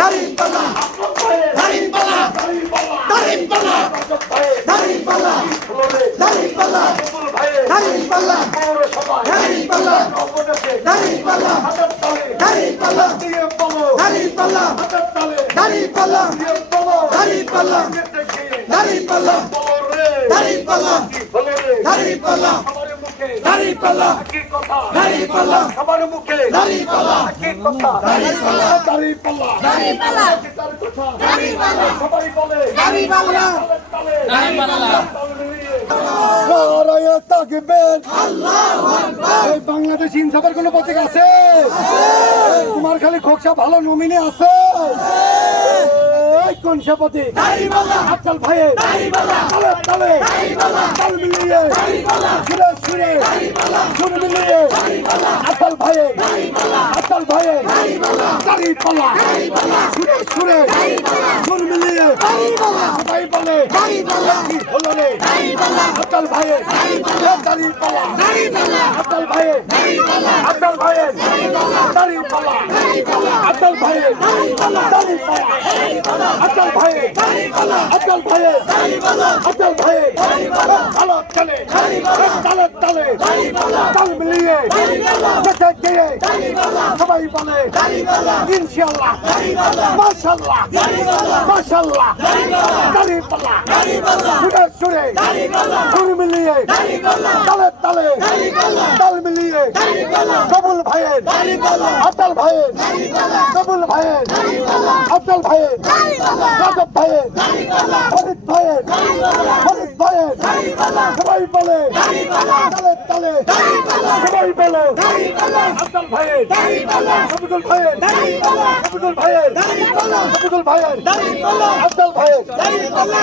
দাঁড়িপাল্লা দাঁড়িপাল্লা দাঁড়িপাল্লা দাঁড়িপাল্লা দাঁড়িপাল্লা দাঁড়িপাল্লা দাঁড়িপাল্লা দাঁড়িপাল্লা দাঁড়িপাল্লা দাঁড়িপাল্লা দাঁড়িপাল্লা দাঁড়িপাল্লা দাঁড়িপাল্লা দাঁড়িপাল্লা দাঁড়িপাল্লা দাঁড়িপাল্লা দাঁড়িপাল্লা সবার মুখে দাঁড়িপাল্লা দাঁড়িপাল্লা দাঁড়িপাল্লা দাঁড়িপাল্লা দাঁড়িপাল্লা সবাই বলে দাঁড়িপাল্লা দাঁড়িপাল্লা নারায়ে তাকবীর আল্লাহু আকবার এই বাংলাদেশ ইনসাফের কোনো প্রতীক আছে? তোমার খালি খোকসা ভালো নমিনি আছে? এই কোন সে প্রতীক? দাঁড়িপাল্লা আফজাল ভাই দাঁড়িপাল্লা তালে তালে দাঁড়িপাল্লা তাল মিলিয়ে দাঁড়িপাল্লা সুরে সুরে দাঁড়িপাল্লা সুর মিলিয়ে দাঁড়িপাল্লা আফজাল ভাই দাঁড়িপাল্লা আফজাল ভাই দাঁড়িপাল্লা দাঁড়িপাল্লা দাঁড়িপাল্লা সুরে সুরে দাঁড়িপাল্লা সুর মিলিয়ে দাঁড়িপাল্লা সবাই বলে দাঁড়িপাল্লা কি হলো রে দাঁড়িপাল্লা আফজাল ভাই দাঁড়িপাল্লা দাঁড়িপাল্লা দাঁড়িপাল্লা আফজাল ভাই দাঁড়িপাল্লা আফজাল ভাই দাঁড়িপাল্লা দাঁড়িপাল্লা দাঁড়িপাল্লা আফজাল ভাই দাঁড়িপাল্লা দাঁড়িপাল্লা আফজাল ভাই দাঁড়িপাল্লা আফজাল ভাই দাঁড়িপাল্লা আফজাল ভাই দাঁড়িপাল্লা তালে তালে দাঁড়িপাল্লা তালে তালে দাঁড়িপাল্লা তাল মিলিয়ে দাঁড়িপাল্লা যেতে গিয়ে দাঁড়িপাল্লা সবাই বলে দাঁড়িপাল্লা ইনশাআল্লাহ দাঁড়িপাল্লা মাশাআল্লাহ দাঁড়িপাল্লা মাশাআল্লাহ দাঁড়িপাল্লা দাঁড়িপাল্লা দাঁড়িপাল্লা সুরে সুরে দাঁড়িপাল্লা সুর মিলিয়ে দাঁড়িপাল্লা তালে তালে দাঁড়িপাল্লা তাল মিলিয়ে দাঁড়িপাল্লা কবুল ভাইয়ের দাঁড়িপাল্লা আফজাল ভাইয়ের দাঁড়িপাল্লা কবুল ভাইয়ের দাঁড়িপাল্লা আফজাল ভাইয়ের দাঁড়িপাল্লা রাজব ভাইয়ের দাঁড়িপাল্লা ফরিদ ভাইয়ের দাঁড়িপাল্লা ফরিদ ভাইয়ের দাঁড়িপাল্লা সবাই বলে দাঁড়িপাল্লা তালে তালে দাঁড়িপাল্লা সবাই বলে দাঁড়িপাল্লা আফজাল ভাইয়ের দাঁড়িপাল্লা শফিকুল ভাইয়ের দাঁড়িপাল্লা শফিকুল ভাইয়ের দাঁড়িপাল্লা শফিকুল ভাইয়ের দাঁড়িপাল্লা আফজাল ভাইয়ের দাঁড়িপাল্লা